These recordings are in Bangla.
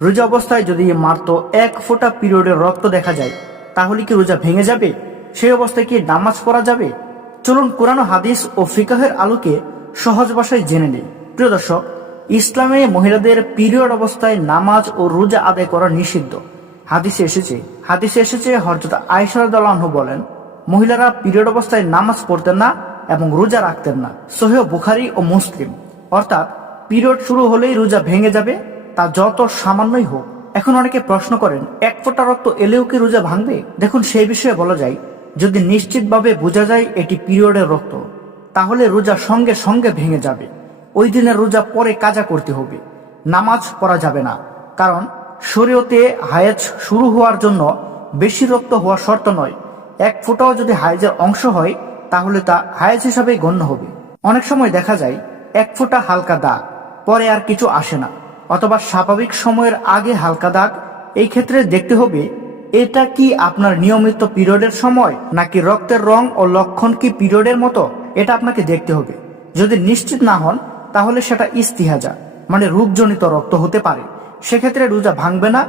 রোজা অবস্থায় যদি মাত্র 1 ফোঁটা পিরিয়ডের রক্ত দেখা যায় তাহলে কি রোজা ভেঙে যাবে? সেই অবস্থায় কি নামাজ পড়া যাবে? চলুন কোরআন, হাদিস ও ফিকহের আলোকে সহজ ভাষায় জেনে নিই। প্রিয় দর্শক, ইসলামে মহিলাদের পিরিয়ড অবস্থায় নামাজ ও রোজা আদায় করা নিষিদ্ধ। হাদিসে এসেছে হযরত আয়েশা রাদিয়াল্লাহু আনহা বলেন, মহিলারা পিরিয়ড অবস্থায় নামাজ পড়তেন না এবং রোজা রাখতেন না। সহিহ বুখারী ও মুসলিম। অর্থাৎ পিরিয়ড শুরু হলেই রোজা ভেঙে যাবে, তা যত সামান্যই হোক। এখন অনেকে প্রশ্ন করেন, 1 ফোঁটা রক্ত এলেও কি রোজা ভাঙবে? দেখুন, সেই বিষয়ে বলা যায়, যদি নিশ্চিতভাবে বোঝা যায় এটি পিরিয়ডের রক্ত, তাহলে রোজা সঙ্গে সঙ্গে ভেঙে যাবে। ওই দিনের রোজা পরে কাজা করতে হবে, নামাজ পড়া যাবে না। কারণ শরীয়তে হায়েজ শুরু হওয়ার জন্য বেশি রক্ত হওয়া শর্ত নয়। 1 ফোঁটাও যদি হায়েজের অংশ হয় তাহলে তা হায়েজ হিসাবে গণ্য হবে। অনেক সময় দেখা যায় 1 ফোঁটা হালকা দাগ, পরে আর কিছু আসে না, অথবা স্বাভাবিক সময়ের আগে হালকা দাগ। এই ক্ষেত্রে দেখতে হবে এটা কি আপনার নিয়মিত পিরিয়ডের সময়, নাকি রক্তের রং ও লক্ষণ কি পিরিয়ডের মতো, এটা আপনাকে দেখতে হবে। যদি নিশ্চিত না হন তাহলে সেটা ইস্তিহাজা মানে রোগজনিত রক্ত হতে পারে। সেক্ষেত্রে রোজা ভাঙবে না,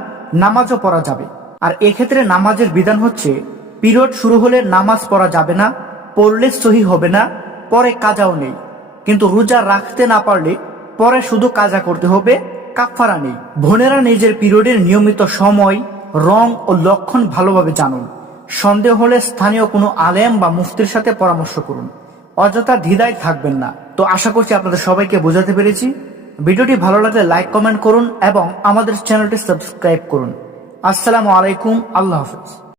নামাজও পড়া যাবে। আর এক্ষেত্রে নামাজের বিধান হচ্ছে, পিরিয়ড শুরু হলে নামাজ পড়া যাবে না, পড়লে সহি হবে না, পরে কাজাও নেই। কিন্তু রোজা রাখতে না পারলে পরে শুধু কাজা করতে হবে, কাফারা নেই। বোনেরা নিজের পিরিয়ডের নিয়মিত সময়, রং ও লক্ষণ ভালোভাবে জানুন। সন্দেহ হলে স্থানীয় কোনো আলেম বা মুফতির সাথে পরামর্শ করুন। অযথা দ্বিধায় থাকবেন না। তো আশা করছি আপনাদের সবাইকে বোঝাতে পেরেছি। ভিডিওটি ভালো লাগলে লাইক, কমেন্ট করুন এবং আমাদের চ্যানেলটি সাবস্ক্রাইব করুন। আসসালামু আলাইকুম, আল্লাহ হাফেজ।